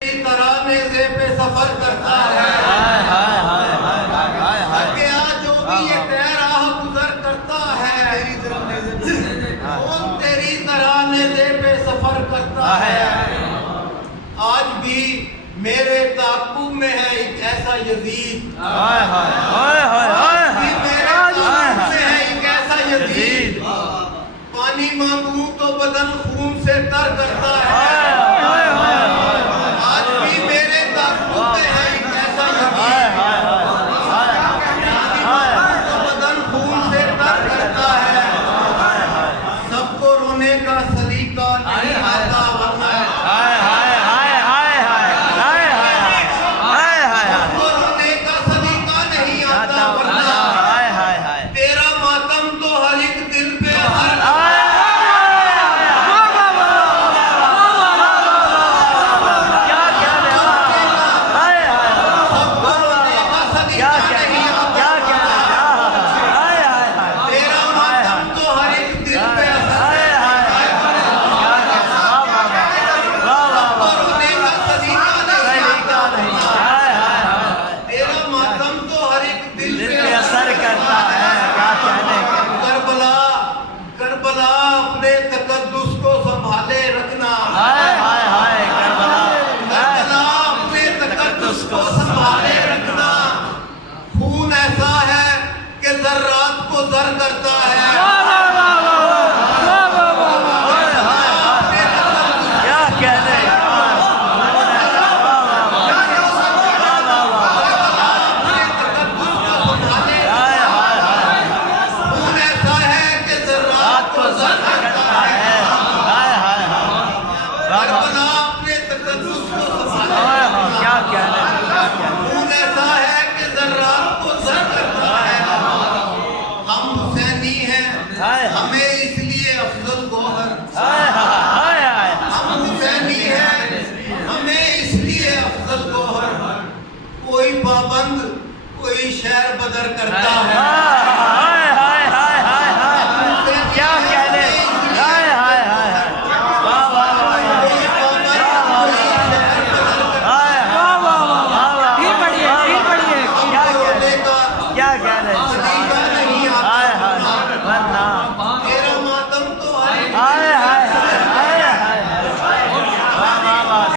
तरानेज़े पे सफर करता है। क्या जो भी ये राह गुजर करता है, कौन तेरी तरानेज़े पे सफर करता है। आज भी मेरे ताक़ुब में है एक ऐसा यजीद, आज भी मेरे ताक़ुब में है एक ऐसा यजीद, पानी मांगूं तो बदन खून से तर करता है। हमें इसलिए अफजल गोहर, हम हुसैनी हैं, हमें इसलिए अफजल गोहर। कोई पाबंद कोई शहर बदर करता है। क्या कहने, क्या कहने